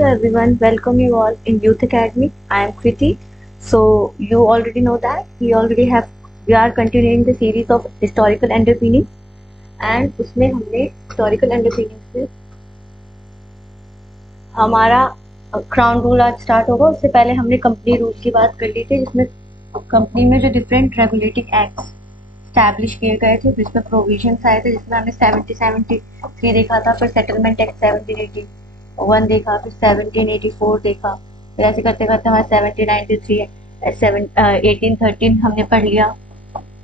Hello everyone, welcome you all in Youth Academy. I am Kriti. So you already know that we are continuing the series of historical underpinning and उसमें हमने historical underpinning से हमारा crown rule आज start होगा। उससे पहले हमने company rule की बात कर ली थी, जिसमें कंपनी में जो डिफरेंट रेगुलेटिंग एक्ट्स स्टैब्लिश किए गए थे, जिसमें प्रोविजंस आए थे, जिसमें हमने 1773 देखा था, फिर सेटलमेंट एक्ट 1781 देखा, फिर 1784 देखा, फिर ऐसे करते करते हमारा 1793 1813 हमने पढ़ लिया,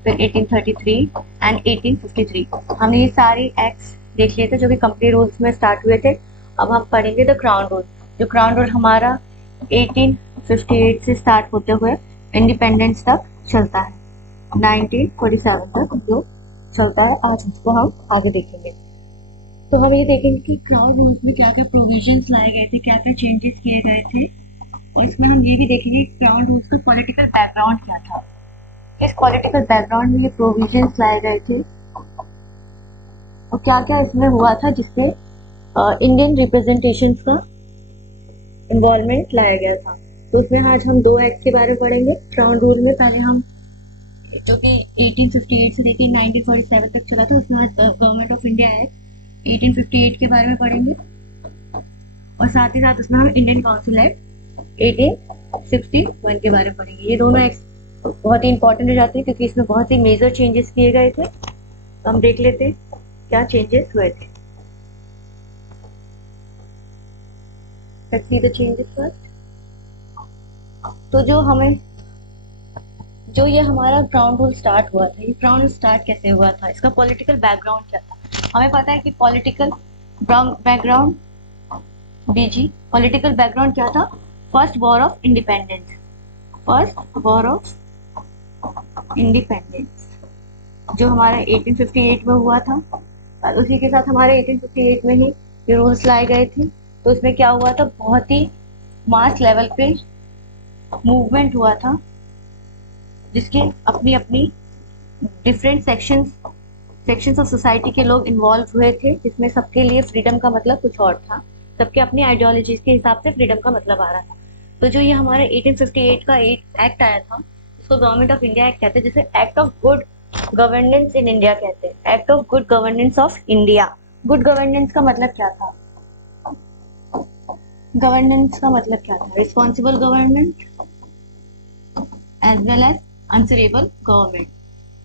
फिर 1833 एंड 1853 हमने ये सारे एक्ट्स देख लिए थे जो कि कंपनी रूल्स में स्टार्ट हुए थे। अब हम पढ़ेंगे द क्राउन रूल। जो क्राउन रूल हमारा 1858 से स्टार्ट होते हुए इंडिपेंडेंस तक चलता है, 1947 तक जो चलता है। आज उसको हम आगे देखेंगे। तो हम ये देखेंगे कि क्राउन रूल्स में क्या क्या प्रोविजंस लाए गए थे, क्या क्या चेंजेस किए गए थे, और इसमें हम ये भी देखेंगे कि क्राउन रूल्स का पॉलिटिकल बैकग्राउंड क्या था, इस पॉलिटिकल बैकग्राउंड में ये प्रोविजंस लाए गए थे और क्या क्या इसमें हुआ था जिससे इंडियन रिप्रेजेंटेशन का इन्वॉल्वमेंट लाया गया था। तो उसमें आज हम दो एक्ट के बारे में पढ़ेंगे क्राउन रूल में। पहले हम जो कि 1858 से लेकर 1947 तक चला था, उसमें आज गवर्नमेंट ऑफ इंडिया एक्ट 1858 के बारे में पढ़ेंगे और साथ ही साथ उसमें हम इंडियन काउंसिल एक्ट 1861 के बारे में पढ़ेंगे। ये दोनों एक्ट बहुत ही इंपॉर्टेंट हो जाते हैं क्योंकि इसमें बहुत ही मेजर चेंजेस किए गए थे। तो हम देख लेते हैं क्या चेंजेस हुए थे। Let's see the changes first. तो जो ये हमारा क्राउन रूल स्टार्ट हुआ था, ये क्राउन रूल स्टार्ट कैसे हुआ था, इसका पॉलिटिकल बैकग्राउंड क्या था। हमें पता है कि पॉलिटिकल बैकग्राउंड पॉलिटिकल बैकग्राउंड क्या था। First war of independence, first war of independence जो हमारा 1858 में हुआ था, और उसी के साथ हमारे 1858 में ही ये रूल्स लाए गए थे। तो इसमें क्या हुआ था, बहुत ही मास लेवल पे मूवमेंट हुआ था जिसके अपनी अपनी डिफरेंट सेक्शंस ऑफ सोसाइटी के लोग इन्वॉल्व हुए थे, जिसमें सबके लिए फ्रीडम का मतलब कुछ और था, सबके अपनी आइडियोलॉजीज के हिसाब से फ्रीडम का मतलब आ रहा था। तो जो ये हमारा 1858 का एक्ट आया था, इसको गवर्नमेंट ऑफ इंडिया एक्ट कहते हैं, जिसे act of good governance in India कहते हैं, act of good governance of India. Good governance का मतलब क्या था, गवर्नेंस का मतलब क्या था, responsible government as well as answerable government.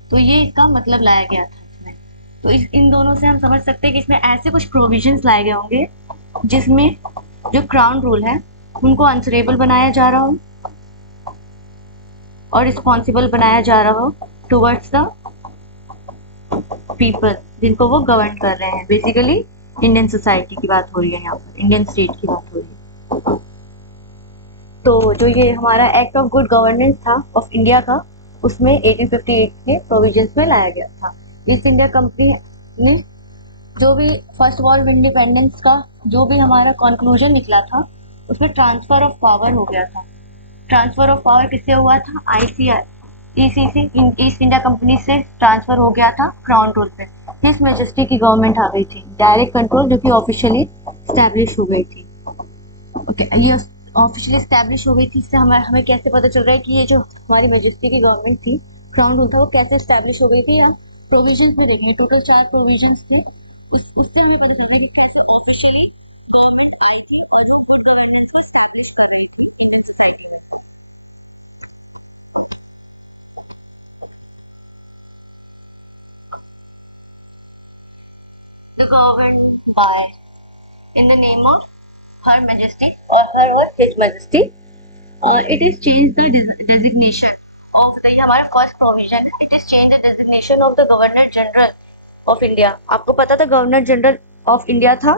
तो ये इसका मतलब लाया गया था इसमें। तो इन दोनों से हम समझ सकते हैं कि इसमें ऐसे कुछ प्रोविजंस लाए गए होंगे जिसमें जो क्राउन रूल है उनको आंसरेबल बनाया जा रहा हो और रिस्पॉन्सिबल बनाया जा रहा हो टुवर्ड्स द पीपल जिनको वो गवर्न कर रहे हैं। बेसिकली इंडियन सोसाइटी की बात हो रही है, यहाँ पर इंडियन स्टेट की बात हो रही है। तो जो ये हमारा एक्ट ऑफ गुड गवर्नेंस था ऑफ इंडिया का, उसमें 1858 के प्रोविजंस में लाया गया था। ईस्ट इंडिया कंपनी ने जो भी फर्स्ट वॉर ऑफ इंडिपेंडेंस का जो भी हमारा कंक्लूजन निकला था, उसमें ट्रांसफर ऑफ पावर हो गया था। ट्रांसफर ऑफ पावर किससे हुआ था, ईसीसी ईस्ट इंडिया कंपनी से ट्रांसफर हो गया था क्राउन रूल पे। हिज मैजेस्टी की गवर्नमेंट आ गई थी, डायरेक्ट कंट्रोल जो कि ऑफिशियली स्टैब्लिश हो गई थी। ओके, ये ऑफिशियली स्टैब्लिश हो गई थी। इससे हमें कैसे पता चल रहा है कि ये जो हमारी मैजेस्टी की गवर्नमेंट थी, क्राउन रूल था, वो कैसे स्टैब्लिश हो गई थी। हम प्रोविजंस में देखेंगे, टोटल 4 प्रोविजंस थे। उससे हमें पता चल रहा है कि कैसे ऑफिशियली गवर्नमेंट आई थी और वो गुड गवर्नेंस को स्टैब्लिश कर रही थी इंडियन सोसाइटी में। The governed by in the name of Her Majesty or Her or His Majesty. It is changed the designation of the, ये हमारा फर्स्ट प्रोविजन है, it is change the designation of the governor general of India. आपको पता था governor general of India था,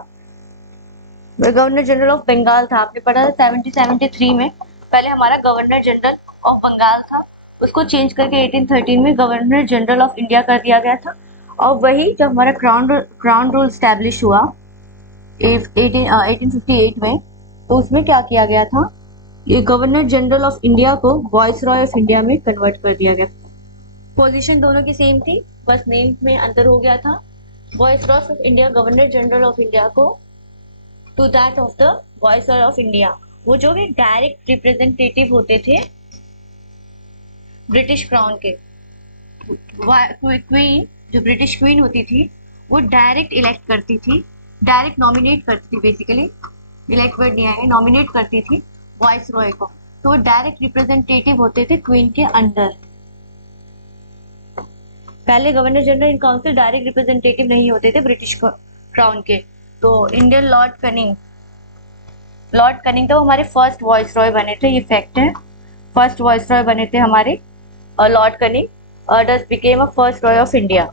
governor general of Bengal था, आपने पढ़ा था 1773 में। पहले हमारा गवर्नर जनरल ऑफ बंगाल था, उसको चेंज करके 1813 में गवर्नर जनरल ऑफ इंडिया कर दिया गया था। और वही जब हमारा क्राउन रूल स्टैब्लिश हुआ 1858 में, तो उसमें क्या किया गया था, ये गवर्नर जनरल ऑफ इंडिया को वॉइस रॉय ऑफ इंडिया में कन्वर्ट कर दिया गया। पोजीशन दोनों की सेम थी, बस नेम में अंतर हो गया था। Viceroy of India, governor general of India को to that of the viceroy of India, वो जो भी डायरेक्ट रिप्रेजेंटेटिव होते थे ब्रिटिश क्राउन के। क्वीन, जो ब्रिटिश क्वीन होती थी, वो डायरेक्ट इलेक्ट करती थी, डायरेक्ट नॉमिनेट करती थी, बेसिकली इलेक्ट वर्ड नहीं आएगा, नॉमिनेट करती थी वॉइस रॉय को। तो वो डायरेक्ट रिप्रेजेंटेटिव होते थे क्वीन के अंडर। पहले governor general in council direct representative नहीं होते थे ब्रिटिश क्राउन के। तो इंडियन लॉर्ड कनिंग तो हमारे फर्स्ट वॉइस रॉय बने थे, ये फैक्ट है, फर्स्ट वॉइस रॉय बने थे हमारे Lord cunning, does became a first Roy of India.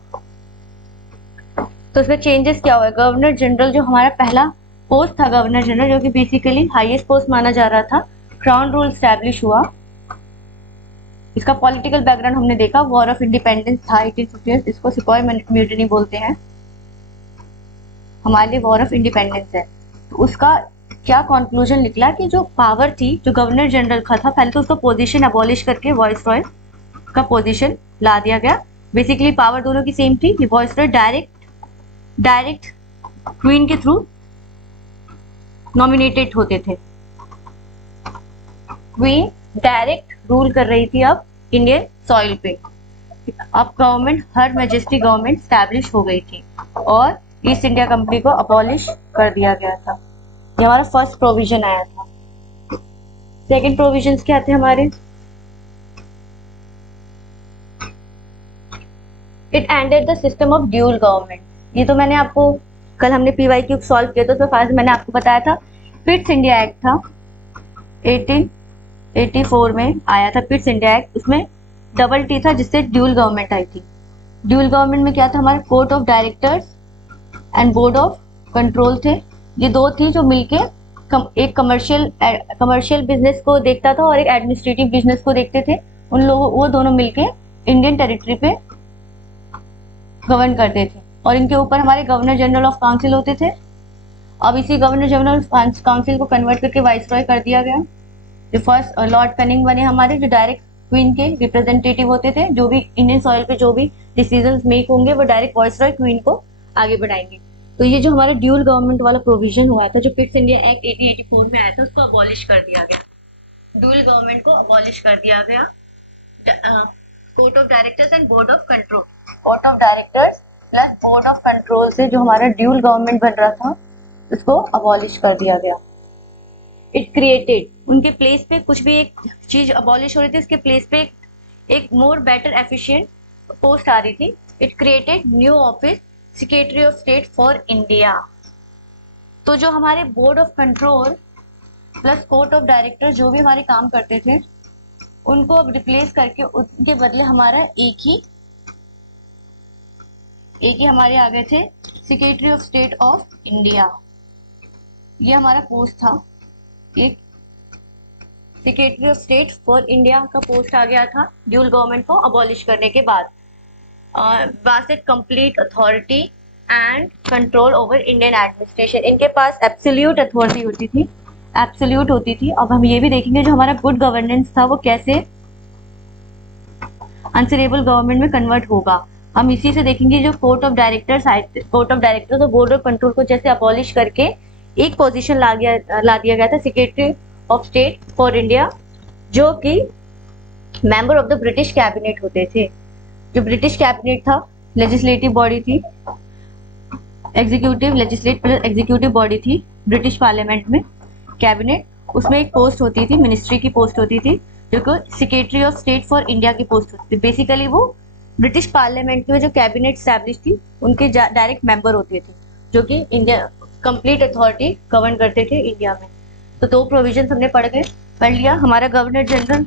तो उसमें चेंजेस क्या हुआ, गवर्नर जनरल जो हमारा पहला पोस्ट था, गवर्नर जनरल जो कि बेसिकली हाईएस्ट पोस्ट माना जा रहा था, क्राउन रूल स्टैब्लिश हुआ। इसका पॉलिटिकल बैकग्राउंड हमने देखा, वॉर ऑफ इंडिपेंडेंस था 1850, इसको सिपॉय म्यूटिनी बोलते हैं, हमारे लिए वॉर ऑफ इंडिपेंडेंस है। तो उसका क्या कंक्लूजन निकला कि जो पावर थी, जो गवर्नर जनरल का था, पहले तो उसका पोजीशन अबॉलिश करके वॉइस रॉय का पोजीशन ला दिया गया। बेसिकली पावर दोनों की सेम थी, वॉइस रॉय डायरेक्ट क्वीन के थ्रू नॉमिनेटेड होते थे। क्वीन डायरेक्ट रूल कर रही थी अब इंडियन सॉइल पे। अब गवर्नमेंट, हर मैजेस्टी गवर्नमेंट स्टैब्लिश हो गई थी और ईस्ट इंडिया कंपनी को अबॉलिश कर दिया गया था। ये हमारा फर्स्ट प्रोविजन आया था। सेकंड प्रोविजंस क्या थे हमारे, it ended the system of dual government. ये तो मैंने आपको कल हमने पीवाईक्यू सॉल्व किया था, उसमें फास्ट मैंने आपको बताया था, पिट्स इंडिया एक्ट था 1884 में आया था, पिट्स इंडिया एक्ट। उसमें डबल टी था जिससे ड्यूल गवर्नमेंट आई थी। ड्यूल गवर्नमेंट में क्या था, हमारे court of directors and board of control थे। ये दो थी जो मिलके एक कमर्शियल बिजनेस को देखता था और एक एडमिनिस्ट्रेटिव बिजनेस को देखते थे। उन लोगों, वो दोनों मिलके इंडियन टेरिटरी पे गवर्न करते थे और इनके ऊपर हमारे गवर्नर जनरल ऑफ काउंसिल होते थे। अब इसी गवर्नर जनरल ऑफ काउंसिल को कन्वर्ट करके वाइसरॉय कर दिया गया। जो फर्स्ट लॉर्ड कनिंग बने हमारे, जो डायरेक्ट क्वीन के रिप्रेजेंटेटिव होते थे, जो भी इंडियन सॉइल पे जो भी डिसीजंस मेक होंगे वो डायरेक्ट वाइसरॉय क्वीन को आगे बढ़ाएंगे। तो ये जो हमारा ड्यूल गवर्नमेंट वाला प्रोविजन हुआ था, जो पिट्स इंडिया एक्ट 1884 में आया था, उसको अबॉलिश कर दिया गया। ड्यूल गवर्नमेंट को अबॉलिश कर दिया गया। Court of directors and board of control, court of directors plus board of control से जो हमारा ड्यूल गवर्नमेंट बन रहा था, उसको अबॉलिश कर दिया गया। इट क्रिएटेड, उनके प्लेस पे कुछ भी एक चीज अबॉलिश हो रही थी, उसके प्लेस पे एक मोर बेटर एफिशिएंट पोस्ट आ रही थी। It created new office, secretary of state for India. तो जो हमारे board of control plus court of director जो भी हमारे काम करते थे, उनको अब रिप्लेस करके उनके बदले हमारा एक ही हमारे आ गए थे, secretary of state of India. ये हमारा पोस्ट था, एक secretary of state for India का पोस्ट आ गया था ड्यूल गवर्नमेंट को अबॉलिश करने के बाद। Wasted complete authority and control over Indian administration. इनके पास एब्सोल्यूट अथॉरिटी होती थी, एब्सोल्यूट होती थी। अब हम ये भी देखेंगे जो हमारा गुड गवर्नेंस था वो कैसे अनसरेबल गवर्नमेंट में कन्वर्ट होगा। हम इसी से देखेंगे जो कोर्ट ऑफ डायरेक्टर्स और बोर्ड ऑफ कंट्रोल को जैसे अबॉलिश करके एक पोजीशन ला दिया गया था, secretary of state for India, जो कि member of the British cabinet होते थे। जो ब्रिटिश कैबिनेट था, लेजिस्लेटिव बॉडी थी, एग्जीक्यूटिव लेजिस्लेटिव एग्जीक्यूटिव बॉडी थी ब्रिटिश पार्लियामेंट में। कैबिनेट, उसमें एक पोस्ट होती थी, मिनिस्ट्री की पोस्ट होती थी, जो कि secretary of state for India की पोस्ट होती थी। बेसिकली वो ब्रिटिश पार्लियामेंट में जो कैबिनेट स्टैब्लिश थी उनके डायरेक्ट मेंबर होते थे, जो कि इंडिया कंप्लीट अथॉरिटी गवर्न करते थे इंडिया में। तो दो प्रोविजन हमने पढ़ लिया। हमारा गवर्नर जनरल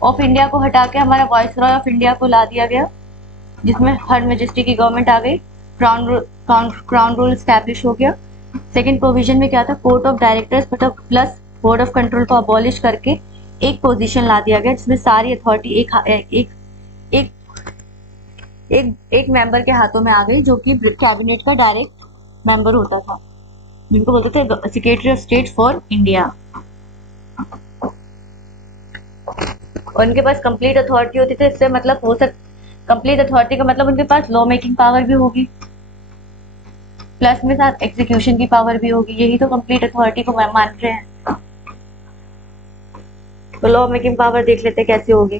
ऑफ इंडिया को हटा के हमारा वाइसरॉय ऑफ इंडिया को ला दिया गया, जिसमें हर मैजेस्टी की गवर्नमेंट आ गई, क्राउन रूल स्टैब्लिश हो गया। सेकंड प्रोविजन में क्या था, court of directors plus board of control को अबॉलिश करके एक पोजीशन ला दिया गया, जिसमें सारी अथॉरिटी एक मेंबर के हाथों में आ गई, जो कि कैबिनेट का डायरेक्ट मेंबर होता था, जिनको बोलते थे secretary of state for India. और उनके पास कंप्लीट अथॉरिटी होती थी। इससे मतलब कंप्लीट अथॉरिटी का मतलब उनके पास लॉ मेकिंग पावर भी होगी। प्लस में साथ एग्जीक्यूशन की पावर भी होगी, यही तो कंप्लीट अथॉरिटी को मान रहे हैं। तो लॉ मेकिंग पावर देख लेते कैसे होगी।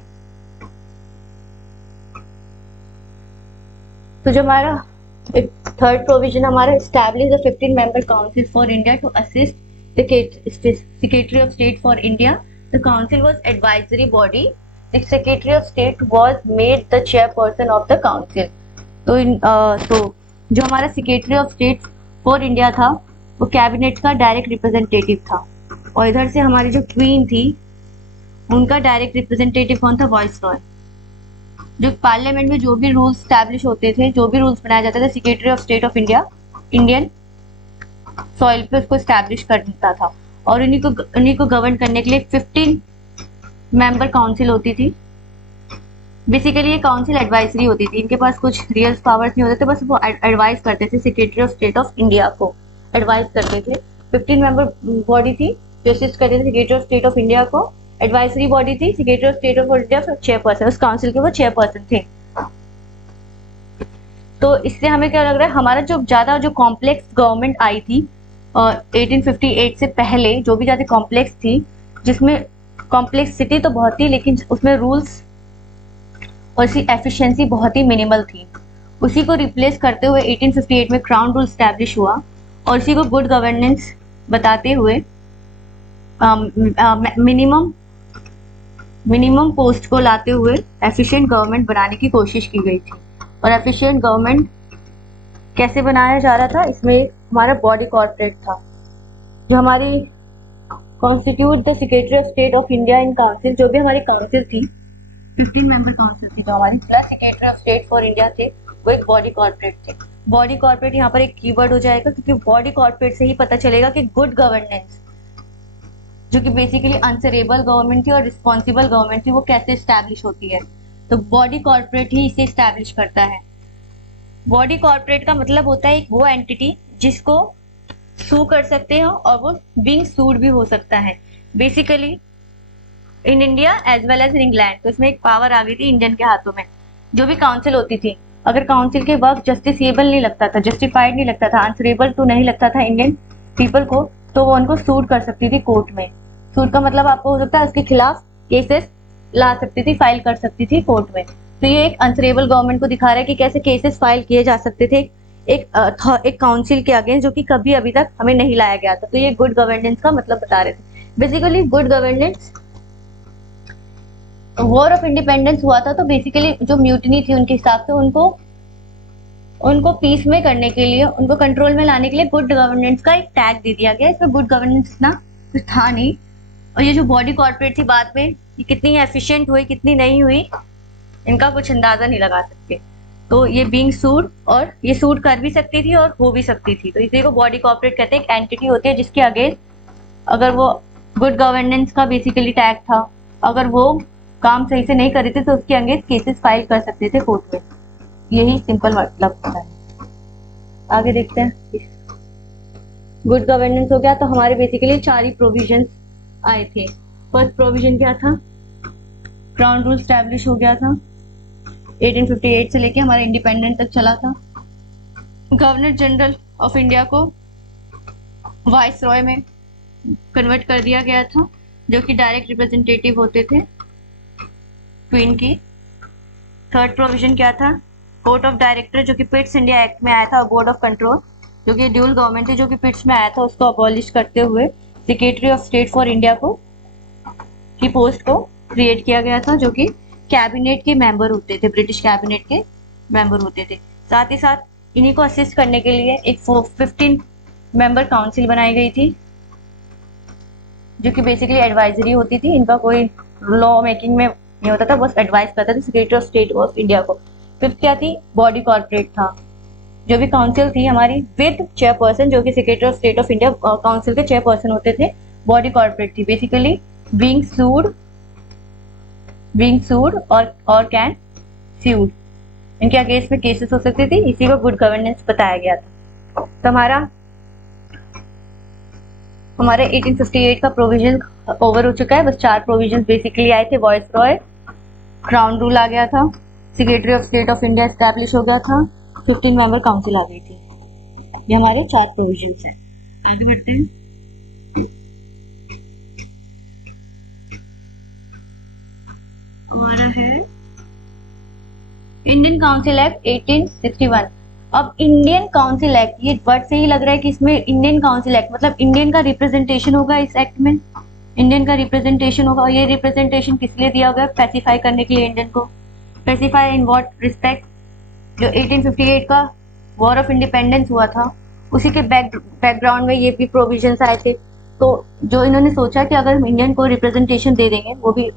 तो जो हमारा थर्ड प्रोविजन हमारा establish the 15 member council for India to assist the secretary of state for India. The council was advisory body, the secretary of state was made the chairperson of the council. तो जो हमारा secretary of state for India था वो cabinet का direct representative था, और इधर से हमारी जो क्वीन थी उनका डायरेक्ट रिप्रेजेंटेटिव कौन था? वाइसरॉय। जो पार्लियामेंट में जो भी रूल्स स्टैब्लिश होते थे, जो भी रूल्स बनाए जाते थे, secretary of state of India Indian soil पे उसको स्टैब्लिश करता था। और उन्हीं को गवर्न करने के लिए 15 मेंबर काउंसिल होती थी। बेसिकली ये काउंसिल एडवाइजरी होती थी, इनके पास कुछ रियल पावर्स नहीं होते थे, बस वो एडवाइस करते थे, secretary of state of India को एडवाइस करते थे। 15 मेंबर बॉडी थी जो असिस्ट करते थे secretary of state of India को। एडवाइजरी बॉडी थी, secretary of state of India chairperson, उस काउंसिल के वो चेयरपर्सन थे। तो इससे हमें क्या लग रहा है, हमारा जो ज्यादा जो कॉम्प्लेक्स गवर्नमेंट आई थी 1858 से पहले, जो भी ज्यादा कॉम्प्लेक्स थी, जिसमें कॉम्प्लेक्सिटी तो बहुत थी लेकिन उसमें रूल्स और इसकी एफिशिएंसी बहुत ही मिनिमल थी, उसी को रिप्लेस करते हुए 1858 में क्राउन रूल स्टैब्लिश हुआ, और इसी को गुड गवर्नेंस बताते हुए मिनिमम पोस्ट को लाते हुए एफिशिएंट गवर्नमेंट बनाने की कोशिश की गई थी। और एफिशिएंट गवर्नमेंट कैसे बनाया जा रहा था? इसमें हमारा बॉडी कॉर्पोरेट था, जो हमारी constitute the secretary of state of India in council, जो भी हमारी काउंसिल थी 15 मेंबर काउंसिल थी जो हमारी, plus secretary of state for India थे, वो एक बॉडी कॉर्पोरेट थे। बॉडी कॉर्पोरेट यहाँ पर एक कीवर्ड हो जाएगा, क्योंकि बॉडी कॉर्पोरेट से ही पता चलेगा कि गुड गवर्नेंस, जो कि बेसिकली आंसरेबल गवर्नमेंट थी और रिस्पॉन्सिबल गवर्नमेंट थी, वो कैसे स्टैब्लिश होती है। तो बॉडी कॉर्पोरेट ही इसे स्टैब्लिश करता है। बॉडी कॉर्पोरेट का मतलब होता है एक वो एंटिटी जिसको सू कर सकते हो और वो बीइंग सूड भी हो सकता है। Basically in India as well as in England, तो इसमें एक पावर आ गई थी इंडियन के हाथों में। जो भी काउंसिल होती थी, अगर काउंसिल के वर्क जस्टिसेबल नहीं लगता था, जस्टिफाइड नहीं लगता था, आंसरेबल टू नहीं लगता था इंडियन पीपल को, तो वो उनको सूट कर सकती थी कोर्ट में। सूट का मतलब आपको हो सकता है उसके खिलाफ केसेस ला सकती थी, फाइल कर सकती थी कोर्ट में। तो ये एक आंसरेबल गवर्नमेंट को दिखा रहा है कि कैसे केसेस फाइल किए जा सकते थे एक काउंसिल के अगेंस्ट, जो कि कभी अभी तक हमें नहीं लाया गया था। तो ये गुड गवर्नेंस का मतलब बता रहे थे। Basically good governance, war of independence हुआ था, तो बेसिकली जो म्यूटनी थी उनके हिसाब से उनको पीस में करने के लिए, उनको कंट्रोल में लाने के लिए गुड गवर्नेंस का एक टैग दे दिया गया। इसमें गुड गवर्नेंस ना कुछ था नहीं। और ये जो बॉडी कॉर्पोरेट थी बाद में ये कितनी एफिशिएंट हुई कितनी नहीं हुई, इनका कुछ अंदाजा नहीं लगा सकते। तो ये बीइंग सूड, और ये सूड कर भी सकती थी और हो भी सकती थी, तो इसी को बॉडी कॉर्पोरेट कहते हैं। एक एंटिटी होती है जिसके अगेंस्ट अगर वो गुड गवर्नेंस का बेसिकली टैग था, अगर वो काम सही से नहीं कर रहे थे तो उसके अगेंस्ट केसेस फाइल कर सकते थे कोर्ट में। यही सिंपल मतलब होता है। आगे देखते हैं। गुड गवर्नेंस हो गया, तो हमारे बेसिकली 4 ही प्रोविजंस आए थे। फर्स्ट प्रोविजन क्या था? क्राउन रूल स्टैब्लिश हो गया था, 1858 से लेके हमारे इंडिपेंडेंट तक चला था। गवर्नर जनरल ऑफ इंडिया को वाइस रॉय में कन्वर्ट कर दिया गया था, जो कि डायरेक्ट रिप्रेजेंटेटिव होते थे क्वीन की। थर्ड प्रोविजन क्या था? कोर्ट ऑफ डायरेक्टर, जो कि पिट्स इंडिया एक्ट में आया था, और बोर्ड ऑफ कंट्रोल, जो कि ड्यूल गवर्नमेंट है, जो कि पिट्स में आया था, उसको अबॉलिश करते हुए secretary of state for India को की पोस्ट को क्रिएट किया गया था, जो कि कैबिनेट के मेंबर होते थे, ब्रिटिश कैबिनेट के मेंबर होते थे। साथ ही साथ इन्हीं को असिस्ट करने के लिए एक 15 मेंबर काउंसिल बनाई गई थी, जो कि बेसिकली एडवाइजरी होती थी। इनका कोई लॉ मेकिंग में नहीं होता था, बस एडवाइस करता था secretary of state of India को। फिफ्थ क्या थी? बॉडी कॉर्पोरेट था। जो भी काउंसिल थी हमारी विद चेयरपर्सन, जो कि secretary of state of India council के चेयरपर्सन होते थे। बॉडी कॉर्पोरेट थी, बेसिकली बीइंग सूड और कैन स्यूड, इनके अगेंस्ट में केसेस हो सकते थे। इसी को गुड गवर्नेंस बताया गया था। तो हमारे 1858 का प्रोविजन ओवर हो चुका है। बस 4 प्रोविजन बेसिकली आए थे। वॉइस रॉय, क्राउन रूल आ गया था, secretary of state of India establish हो गया था, 15 मेंबर काउंसिल आ गई थी। ये हमारे 4 प्रोविजंस हैं। आगे बढ़ते हैं। हमारा है इंडियन काउंसिल एक्ट 1861। अब इंडियन काउंसिल एक्ट, ये वर्ड से ही लग रहा है कि इसमें इंडियन काउंसिल एक्ट मतलब इंडियन का रिप्रेजेंटेशन होगा इस एक्ट में, इंडियन का रिप्रेजेंटेशन होगा। ये रिप्रेजेंटेशन किस लिए दिया होगा? स्पेसिफाई करने के लिए इंडियन को। Specify in what respect? जो 1858 का वॉर ऑफ इंडिपेंडेंस हुआ था उसी के बैकग्राउंड में ये भी प्रोविजंस आए थे। तो जो इन्होंने सोचा कि अगर हम इंडियन को रिप्रेजेंटेशन दे देंगे, वो भी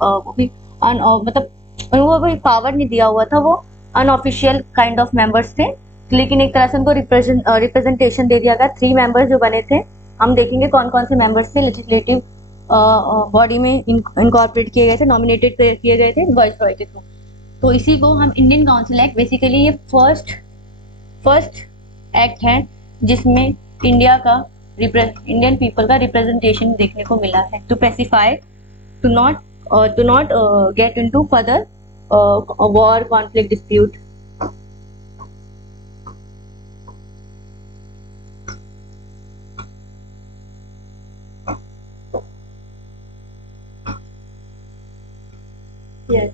मतलब वो भी पावर नहीं दिया हुआ था, वो अनऑफिशियल काइंड ऑफ मेंबर्स थे, लेकिन एक तरह से उनको रिप्रेजेंटेशन दे दिया गया। 3 मेंबर्स जो बने थे, हम देखेंगे कौन कौन से मेंबर्स थे लेजिस्लेटिव बॉडी में इनकॉर्पोरेट किए गए थे, नॉमिनेटेड किए गए थे वाइसरॉय के थ्रू। तो इसी को हम इंडियन काउंसिल एक्ट, बेसिकली ये फर्स्ट एक्ट है जिसमें इंडियन पीपल का रिप्रेजेंटेशन देखने को मिला है। To specify to not get into further war conflict dispute. Yes.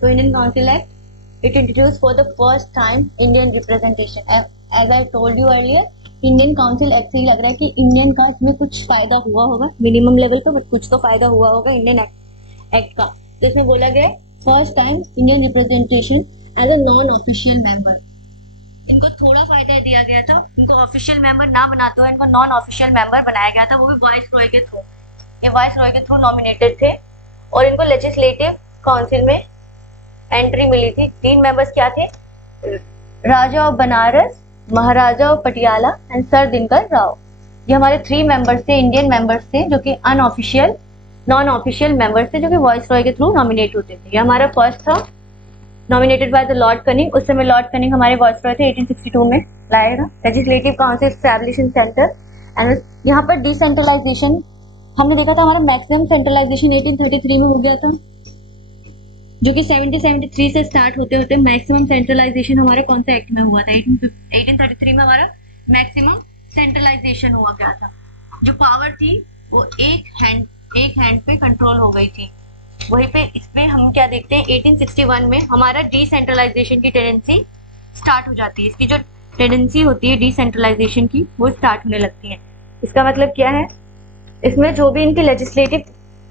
So Indian Council Act, it introduced for the first time Indian representation. As I told you earlier, Indian council act से ही लग रहा है कि Indian का इसमें कुछ फायदा हुआ होगा मिनिमम लेवल पे, बट कुछ तो फायदा हुआ होगा इंडियन एक्ट का। तो इसमें बोला गया first time Indian representation as a non official member. इनको थोड़ा फायदा दिया गया था, इनको ऑफिशियल मेंबर ना बनाते हुए इनको नॉन ऑफिशियल मेंबर बनाया गया था, वो भी वाइसरॉय के थ्रू। ये वाइसरॉय के थ्रू नॉमिनेटेड थे और इनको लेजिस्लेटिव काउंसिल में एंट्री मिली थी। 3 मेंबर्स क्या थे? Raja of Banaras, Maharaja of Patiala and sir Dinkar Rao. ये हमारे 3 मेंबर्स थे, इंडियन मेंबर्स थे, जो कि अनऑफिशियल नॉन ऑफिशियल मेंबर्स थे, जो कि वाइसरॉय के थ्रू नॉमिनेट होते थे। ये हमारा फर्स्ट था, nominated by the Lord cunning. उस समय लॉर्ड कनिंग हमारे वाइसरॉय थे। 1862 में लाया था। Legislative council establish in centre and यहाँ पर डिसेंट्रलाइजेशन हमने देखा था, हमारा मैक्सिमम सेंट्रलाइजेशन 1833 में हो गया था, जो कि 1773 से स्टार्ट होते होते मैक्सिमम सेंट्रलाइजेशन हमारा कौन सा एक्ट में हुआ था? 1833 में हमारा मैक्सिमम सेंट्रलाइजेशन हुआ गया था। जो पावर थी वो एक हैंड पे कंट्रोल हो गई थी। वहीं पे इसमें हम क्या देखते हैं, 1861 में हमारा डिसेंट्रलाइजेशन की टेंडेंसी स्टार्ट हो जाती है। इसकी जो टेंडेंसी होती है डिसेंट्रलाइजेशन की, वो स्टार्ट होने लगती है। इसका मतलब क्या है? इसमें जो भी इनकी लेजिस्लेटिव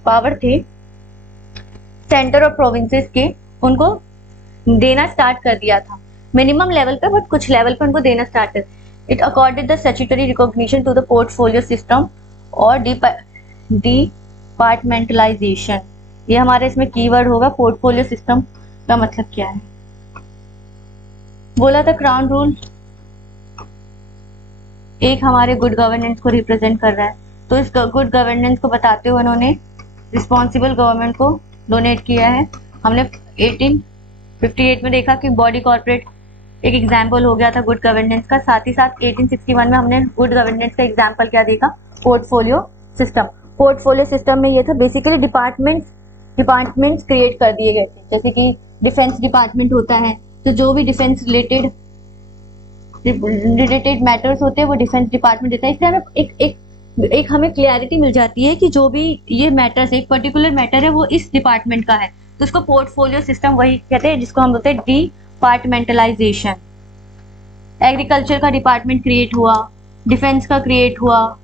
पावर थी सेंटर और प्रोविंसेस के, उनको देना स्टार्ट कर दिया था मिनिमम लेवल पे, बट कुछ लेवल पे उनको देना स्टार्ट कर। It accorded the statutory recognition to the portfolio system और डिपार्टमेंटलाइजेशन। ये हमारे इसमें कीवर्ड होगा। पोर्टफोलियो सिस्टम का मतलब क्या है? बोला था क्राउन रूल एक हमारे गुड गवर्नेंस को रिप्रेजेंट कर रहा है, तो इस गुड गवर्नेंस को बताते हुए उन्होंने रिस्पॉन्सिबल गवर्नमेंट को डोनेट किया है। हमने 1858 में देखा कि बॉडी कॉर्पोरेट एक एग्जाम्पल हो गया था गुड गवर्नेंस का। साथ ही साथ 1861 में हमने गुड गवर्नेंस का एग्जाम्पल क्या देखा? Portfolio system. पोर्टफोलियो सिस्टम में ये था बेसिकली डिपार्टमेंट्स क्रिएट कर दिए गए थे। जैसे कि डिफेंस डिपार्टमेंट होता है, तो जो भी डिफेंस रिलेटेड मैटर्स होते हैं वो डिफेंस डिपार्टमेंट देता है। इससे हमें एक हमें क्लियरिटी मिल जाती है कि जो भी ये मैटर्स, एक पर्टिकुलर मैटर है वो इस डिपार्टमेंट का है, तो इसको पोर्टफोलियो सिस्टम वही कहते हैं, जिसको हम बोलते हैं डिपार्टमेंटलाइजेशन। एग्रीकल्चर का डिपार्टमेंट क्रिएट हुआ, डिफेंस का क्रिएट हुआ,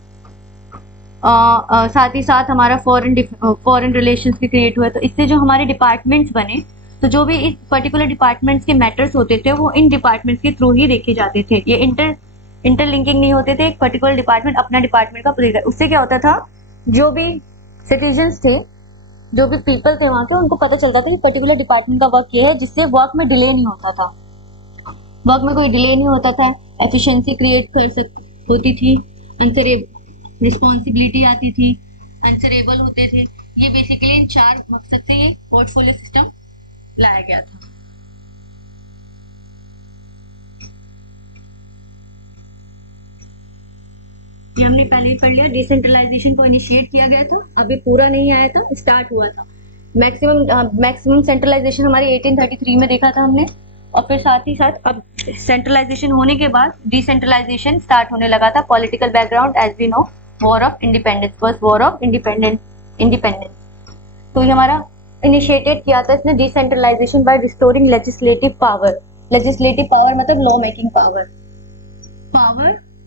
साथ ही साथ हमारा फॉरेन रिलेशंस भी क्रिएट हुआ। तो इससे जो हमारे डिपार्टमेंट्स बने, तो जो भी इस पर्टिकुलर डिपार्टमेंट्स के मैटर्स होते थे वो इन डिपार्टमेंट्स के थ्रू ही देखे जाते थे। ये इंटरलिंकिंग नहीं होते थे। एक पर्टिकुलर डिपार्टमेंट अपना डिपार्टमेंट का प्ले कर, उससे क्या होता था, जो भी सिटीजन्स थे, जो भी पीपल थे वहाँ के, उनको पता चलता था कि पर्टिकुलर डिपार्टमेंट का वर्क ये है, जिससे वर्क में डिले नहीं होता था। वर्क में कोई डिले नहीं होता था, एफिशिएंसी क्रिएट होती थी, रिस्पॉन्सिबिलिटी आती थी, आंसरेबल होते थे। ये बेसिकली इन 4 मकसद से ये पोर्टफोलियो सिस्टम लाया गया था। ये हमने पहले ही पढ़ लिया। डिसेंट्रलाइजेशन को इनिशिएट किया गया था, अब ये पूरा नहीं आया था, स्टार्ट हुआ था। मैक्सिमम सेंट्रलाइजेशन हमारे 1833 में देखा था हमने, और फिर साथ ही साथ अब सेंट्रलाइजेशन होने के बाद डिसेंट्रलाइजेशन स्टार्ट होने लगा था। Political background as we know, war of independence, first war of independence. तो ये हमारा इनिशिएटेड किया था इसने decentralisation by restoring legislative power. Legislative power मतलब law making power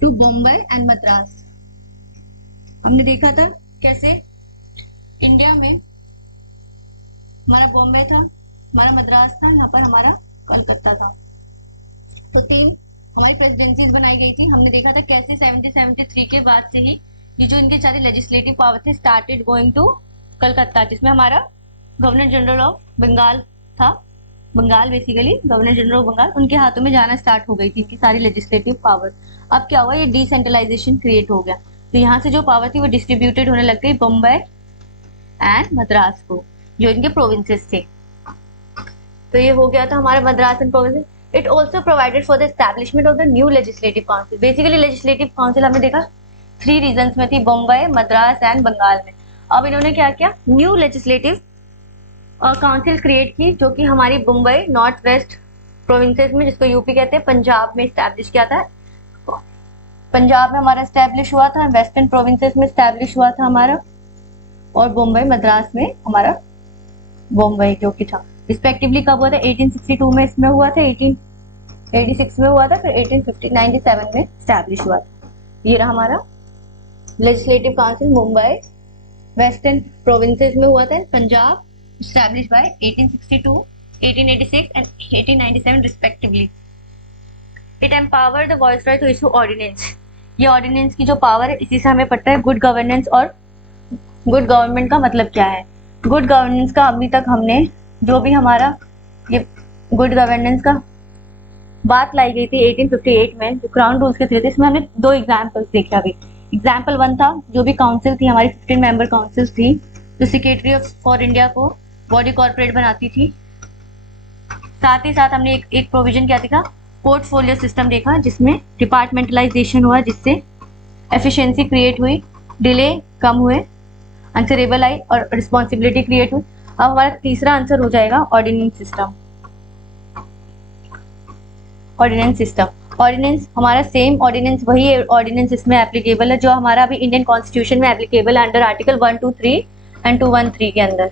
to Bombay and Madras. हमने देखा था कैसे इंडिया में हमारा बॉम्बे था, हमारा मद्रास था, यहाँ पर हमारा कलकत्ता था। तो 3 हमारी प्रेसिडेंसीज बनाई गई थी। हमने देखा था कैसे 1773 के बाद से ही ये जो इनके सारे लेजिस्लेटिव पावर थे स्टार्टेड गोइंग टू कलकत्ता, जिसमें हमारा गवर्नर जनरल ऑफ बंगाल था, Bengal basically governor general of Bengal, उनके हाथों में जाना स्टार्ट हो गई थी इनकी सारी लेजिस्लेटिव पावर। अब क्या हुआ, ये डिसेंट्रलाइजेशन क्रिएट हो गया, तो यहाँ से जो पावर थी वो डिस्ट्रीब्यूटेड होने लग गई बॉम्बे एंड मद्रास को, जो इनके प्रोविंसेस थे। तो ये हो गया था हमारे Madras and provinces. It also provided for the establishment of the new legislative council. Basically legislative council हमने देखा 3 रीजन्स में थी, बॉम्बे, मद्रास एंड बंगाल में। अब इन्होंने क्या किया, न्यू लेजिस्लेटिव काउंसिल क्रिएट की, जो कि हमारी मुंबई नॉर्थ वेस्ट प्रोविंसेस में, जिसको यूपी कहते हैं, पंजाब में स्टैब्लिश किया था। पंजाब में हमारा स्टैब्लिश हुआ था, वेस्टर्न प्रोविंसेस में स्टैब्लिश हुआ था हमारा, और बॉम्बे मद्रास में हमारा बॉम्बे जो कि था रिस्पेक्टिवली। कब हुआ था, 1862 में इसमें हुआ था, 1886 में हुआ था, फिर 1897 में स्टैब्लिश हुआ था। ये रहा हमारा legislative council Mumbai western provinces में हुआ था, Punjab established by 1862, 1886 and 1897 respectively. It empowered the viceroy to issue ordinance. ये ऑर्डिनेंस की जो पावर है, इसी से हमें पता है गुड गवर्नेंस और गुड गवर्नमेंट का मतलब क्या है। गुड गवर्नेंस का अभी तक हमने जो भी हमारा ये गुड गवर्नेंस का बात लाई गई थी 1858 में, जो क्राउन रूल्स के थ्रू थे, इसमें हमने 2 एग्जाम्पल्स देखे अभी। एग्जाम्पल 1 था जो भी काउंसिल थी हमारी 15 मेंबर काउंसिल थी, जो सेक्रेटरी ऑफ फॉर इंडिया को बॉडी कॉर्पोरेट बनाती थी। साथ ही साथ हमने एक प्रोविजन क्या देखा, पोर्टफोलियो सिस्टम देखा, जिसमें डिपार्टमेंटलाइजेशन हुआ, जिससे एफिशिएंसी क्रिएट हुई, डिले कम हुए, आंसरेबल आई और रिस्पॉन्सिबिलिटी क्रिएट हुई। अब हमारा तीसरा आंसर हो जाएगा ordinance system. Ordinance system, ordinance हमारा सेम ऑर्डिनेंस, वही ऑर्डिनेंस इसमें एप्लीकेबल है जो हमारा अभी इंडियन कॉन्स्टिट्यूशन में एप्लीकेबल है अंडर आर्टिकल 123 एंड 213 के अंदर।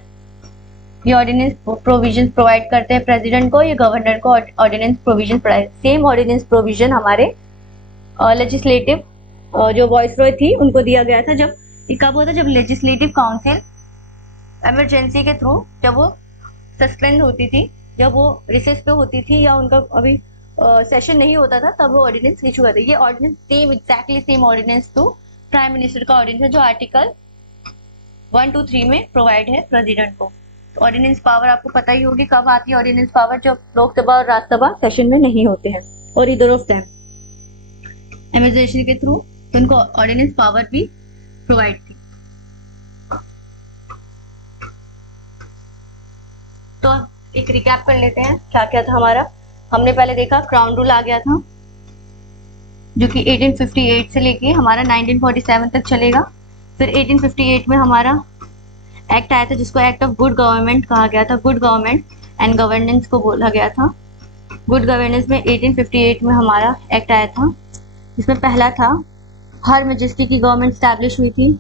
ये ऑर्डिनेंस प्रोविजन प्रोवाइड करते हैं प्रेसिडेंट को, ये गवर्नर को ordinance provision provide. Same ordinance provision हमारे लेजिस्लेटिव जो वॉइसरॉय थी उनको दिया गया था। जब ये कब होता, जब लेजिस्लेटिव काउंसिल इमरजेंसी के थ्रू जब वो सस्पेंड होती थी, जब वो रिसेस पे होती थी या उनका अभी सेशन नहीं होता था, तब वो ऑर्डिनेंस इशू करते। ये ordinance same exactly same ordinance to prime minister का ऑर्डिनेंस है, जो आर्टिकल 123 में प्रोवाइड है प्रेसिडेंट को। ऑर्डिनेंस पावर आपको पता ही होगी कब आती है ऑर्डिनेंस पावर, जब लोकसभा और राज्यसभा सेशन में नहीं होते हैं और इधर ऑफ देम इमरजेंसी के थ्रू, तो उनको ऑर्डिनेंस पावर भी प्रोवाइड थी। तो एक रिकैप कर लेते हैं क्या क्या था हमारा। हमने पहले देखा क्राउन रूल आ गया था, जो कि 1858 से लेके हमारा 1947 तक चलेगा। फिर 1858 में हमारा एक्ट आया था, जिसको एक्ट ऑफ गुड गवर्नमेंट कहा गया था। गुड गवर्नमेंट एंड गवर्नेंस को बोला गया था। गुड गवर्नेंस में 1858 में हमारा एक्ट आया था, जिसमें पहला था हर मैजेस्टी की गवर्नमेंट स्टैब्लिश हुई थी।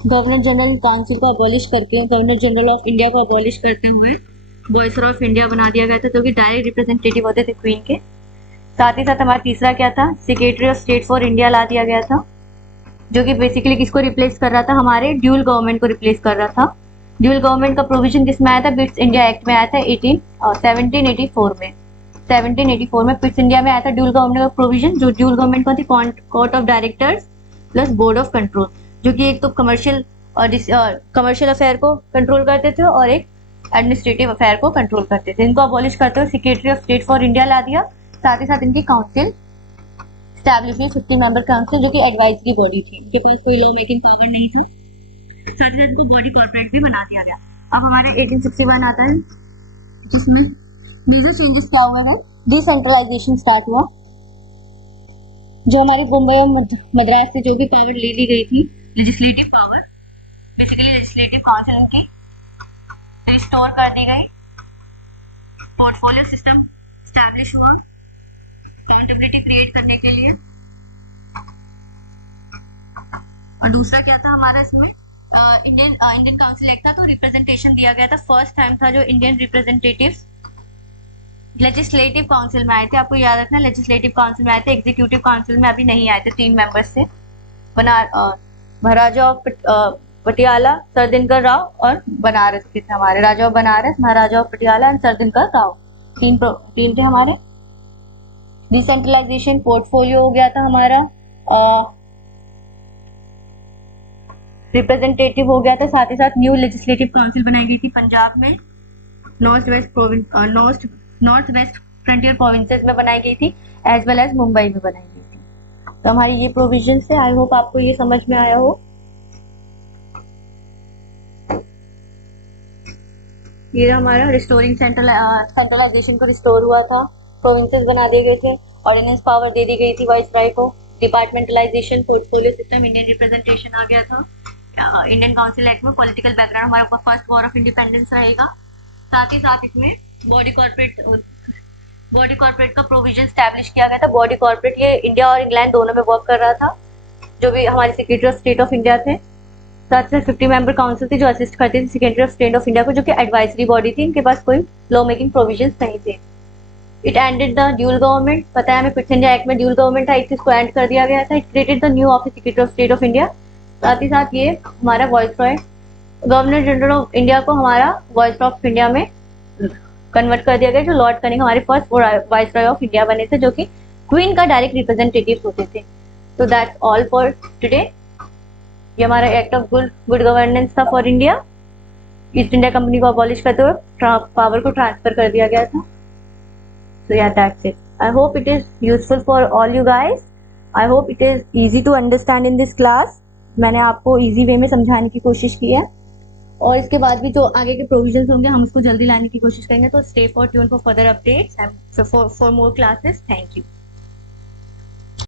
गवर्नर जनरल काउंसिल को अबॉलिश करके, गवर्नर जनरल ऑफ इंडिया को अबॉलिश करते हुए वॉइसरॉय ऑफ इंडिया बना दिया गया था, जो कि डायरेक्ट रिप्रेजेंटेटिव होते थे क्वीन के। साथ ही साथ हमारा तीसरा क्या था, secretary of state for India ला दिया गया था, जो कि बेसिकली किसको रिप्लेस कर रहा था, हमारे ड्यूल गवर्नमेंट को रिप्लेस कर रहा था। ड्यूल गवर्नमेंट का प्रोविजन किसमें आया था, बिट्स इंडिया एक्ट में आया था 1784 में। 1784 में बिट्स इंडिया में आया था ड्यूल गवर्नमेंट का प्रोविजन। जो ड्यूल गवर्नमेंट कौन थी, court of directors plus board of control, जो कि एक तो कमर्शियल अफेयर को कंट्रोल करते थे और एक एडमिनिस्ट्रेटिव अफेयर को कंट्रोल करते थे। इनको अबॉलिश करते हुए secretary of state for India ला दिया। साथ ही साथ इनकी काउंसिल स्टैब्लिश हुई, 50 मेंबर काउंसिल, जो कि एडवाइजरी बॉडी थी, उनके पास कोई लॉ मेकिंग पावर नहीं था। साथ ही साथ इनको बॉडी कॉर्पोरेट भी बना दिया गया। अब हमारे 1861 आता है, जिसमें मेजर चेंजेस क्या हुए हैं, डिसेंट्रलाइजेशन स्टार्ट हुआ। जो हमारी मुंबई और मद्रास से जो भी पावर ले ली गई थी, legislative power, basically legislative council इनकी रिस्टोर कर दी गई। पोर्टफोलियो सिस्टम स्टैब्लिश हुआ अकाउंटेबिलिटी क्रिएट करने के लिए। और दूसरा क्या था हमारा इसमें इंडियन काउंसिल एक्ट था, तो रिप्रेजेंटेशन दिया गया था। फर्स्ट टाइम था जो इंडियन रिप्रेजेंटेटिव लेजिस्लेटिव काउंसिल में आए थे। आपको याद रखना, लेजिस्लेटिव काउंसिल में आए थे, एग्जीक्यूटिव काउंसिल में अभी नहीं आए थे। 3 मेंबर्स थे, महाराजा ऑफ पटियाला, सर दिनकर राव और बनारस के थे हमारे, Raja of Banaras, Maharaja of Patiala and sir Dinkar Rao. तीन थे हमारे। डिसेंट्रलाइजेशन पोर्टफोलियो हो गया था हमारा, रिप्रेजेंटेटिव हो गया था, साथ ही साथ न्यू लेजिस्लेटिव काउंसिल बनाई गई थी पंजाब में, नॉर्थ वेस्ट फ्रंटियर प्रोविंसेस में बनाई गई थी, एज वेल एज मुंबई में बनाई गई थी। तो हमारी ये प्रोविजन है। आई होप आपको ये समझ में आया हो। ये हमारा रिस्टोरिंग सेंट्रलाइजेशन को रिस्टोर हुआ था, प्रोविंसेस बना दिए गए थे, ऑर्डिनेंस पावर दे दी गई थी वाइसराय को, departmentalisation, portfolio system, Indian representation आ गया था। इंडियन काउंसिल एक्ट में पॉलिटिकल बैकग्राउंड हमारा फर्स्ट वॉर ऑफ इंडिपेंडेंस रहेगा। साथ ही साथ इसमें बॉडी कॉर्पोरेट का प्रोविजन स्टैब्लिश किया गया था। बॉडी कॉर्पोरेट ये इंडिया और इंग्लैंड दोनों में वर्क कर रहा था, जो भी हमारे secretary of state of India थे। साथ ही 50 मेंबर काउंसिल थी जो असिस्ट करती थी secretary of state of India को, जो कि एडवाइजरी बॉडी थी, इनके पास कोई लॉ मेकिंग प्रोविजन नहीं थे। It ended the dual government, पता है हमें क्विट इंडिया एक्ट में ड्यूल गवर्नमेंट एक्ट इसको एंड कर दिया गया था। It created the new office secretary of state of India. साथ ही साथ ये हमारा viceroy, governor general of India को हमारा वाइसरॉय ऑफ इंडिया में कन्वर्ट कर दिया गया, जो लॉर्ड कनिंग हमारे फर्स्ट वाइसरॉय ऑफ इंडिया बने थे, जो कि क्वीन का डायरेक्ट रिप्रेजेंटेटिव होते थे। तो दैट्स ऑल फॉर टुडे। ये हमारा एक्ट ऑफ गुड गवर्नेंस था for India. East India company को अबॉलिश करते हुए पावर को ट्रांसफर कर दिया गया था। So yeah, that's it. I hope it is useful for all you guys. I hope it is easy to understand in this class. मैंने आपको easy way में समझाने की कोशिश की है, और इसके बाद भी जो आगे के प्रोविजंस होंगे हम उसको जल्दी लाने की कोशिश करेंगे। तो stay for tuned for further updates and for more classes. Thank you.